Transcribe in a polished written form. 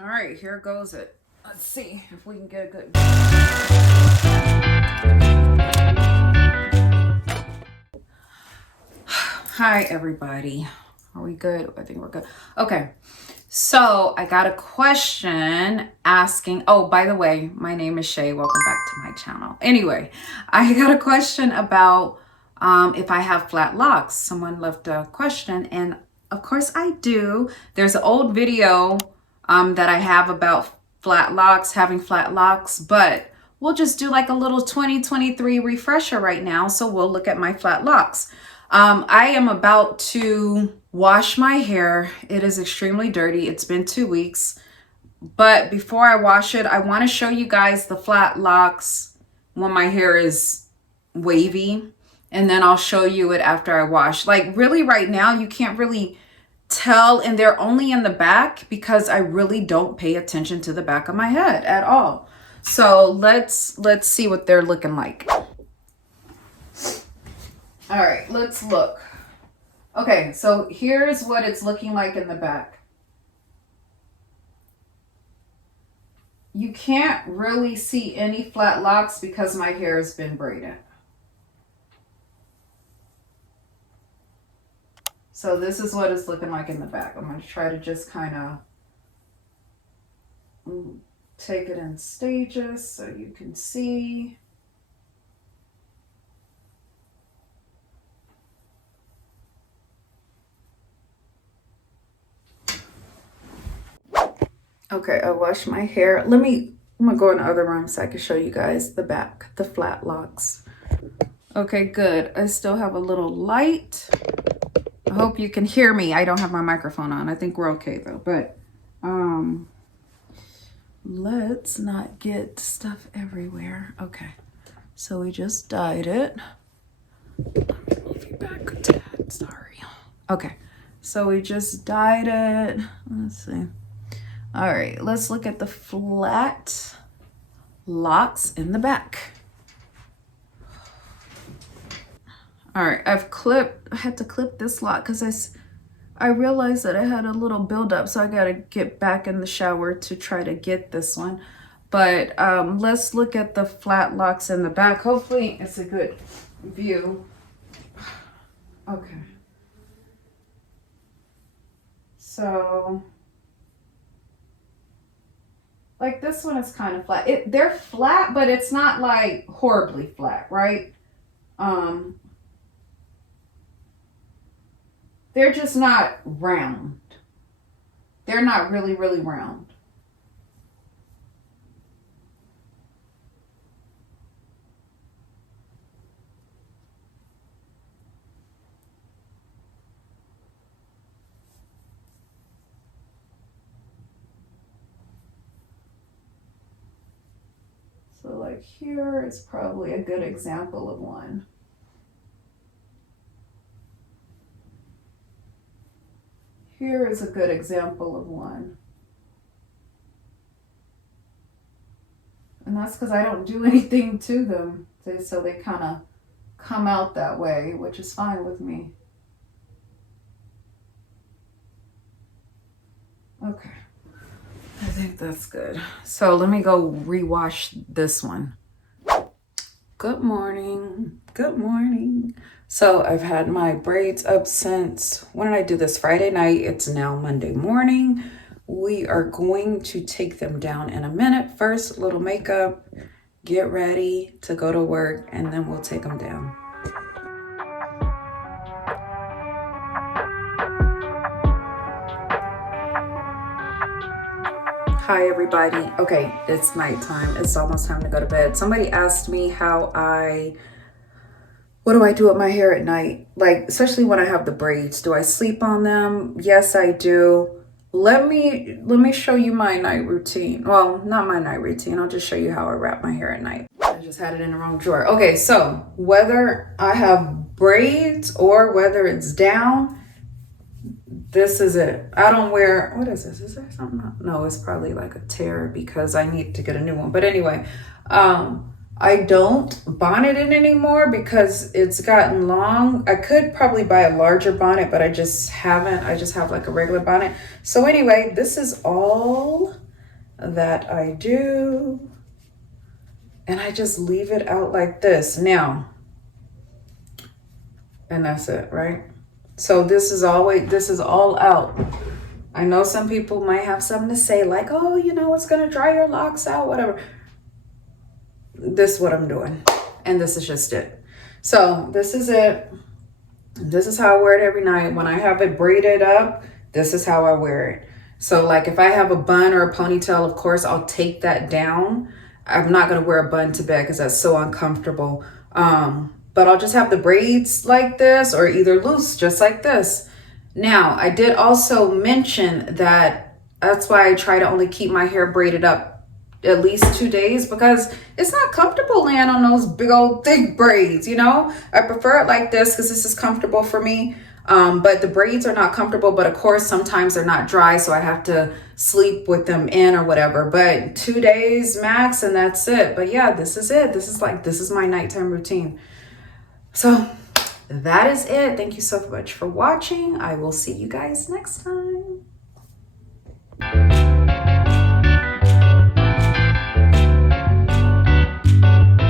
All right, here goes it. Let's see if we can get a good. Hi, everybody. Are we good? I think we're good. Okay. So I got a question asking, oh, by the way, my name is Shay. Welcome back to my channel. Anyway, I got a question about if I have flat locks. Someone left a question, and of course I do. There's an old video that I have about flat locks, having flat locks, but we'll just do like a little 2023 refresher right now. So we'll look at my flat locks. I am about to wash my hair. It is extremely dirty. It's been 2 weeks. But before I wash it, I want to show you guys the flat locks when my hair is wavy. And then I'll show you it after I wash. Like really right now, you can't really tell. And they're only in the back because I really don't pay attention to the back of my head at all. So let's see what they're looking like. All right, let's look. Okay, so here's what it's looking like in the back. You can't really see any flat locks because my hair has been braided. So this is what it's looking like in the back. I'm going to try to just kind of take it in stages so you can see. Okay, I washed my hair. I'm gonna go in the other room so I can show you guys the back, the flat locks. Okay, good. I still have a little light. I hope you can hear me. I don't have my microphone on. I think we're okay though, but let's not get stuff everywhere. Okay, so we just dyed it. Let me move you back a tad, sorry. Okay, so we just dyed it. Let's see. All right, let's look at the flat locks in the back. All right, I had to clip this lock because I realized that I had a little buildup, so I got to get back in the shower to try to get this one. But let's look at the flat locks in the back. Hopefully it's a good view. Okay. So like this one is kind of flat. They're flat, but it's not like horribly flat, right? They're just not round. They're not really, really round. So like here is probably a good example of one. Here is a good example of one. And that's because I don't do anything to them. So they kind of come out that way, which is fine with me. Okay. I think that's good. So let me go rewash this one. Good morning. Good morning. So I've had my braids up since, when did I do this? Friday night. It's now Monday morning. We are going to take them down in a minute. First, a little makeup, get ready to go to work, and then we'll take them down. Hi everybody. Okay, it's nighttime. It's almost time to go to bed. Somebody asked me what do I do with my hair at night? Like, especially when I have the braids. Do I sleep on them? Yes, I do. Let me show you my night routine. Well, not my night routine. I'll just show you how I wrap my hair at night. I just had it in the wrong drawer. Okay, so whether I have braids or whether it's down, this is it. I don't wear, what is this? Is there something? No, it's probably like a tear because I need to get a new one. But anyway, I don't bonnet it anymore because it's gotten long. I could probably buy a larger bonnet, but I just haven't. I just have like a regular bonnet. So anyway, this is all that I do. And I just leave it out like this now. And that's it, right? So this is all out. I know some people might have something to say like, oh, you know, it's going to dry your locks out, whatever. This is what I'm doing. And this is just it. So this is it. This is how I wear it every night. When I have it braided up, this is how I wear it. So like if I have a bun or a ponytail, of course, I'll take that down. I'm not going to wear a bun to bed because that's so uncomfortable. But I'll just have the braids like this or either loose, just like this. Now, I did also mention that that's why I try to only keep my hair braided up at least 2 days, because it's not comfortable laying on those big old thick braids, you know? I prefer it like this because this is comfortable for me. But the braids are not comfortable, but of course, sometimes they're not dry, so I have to sleep with them in or whatever. But 2 days max, and that's it. But yeah, this is it. This is my nighttime routine. So that is it. Thank you so much for watching. I will see you guys next time.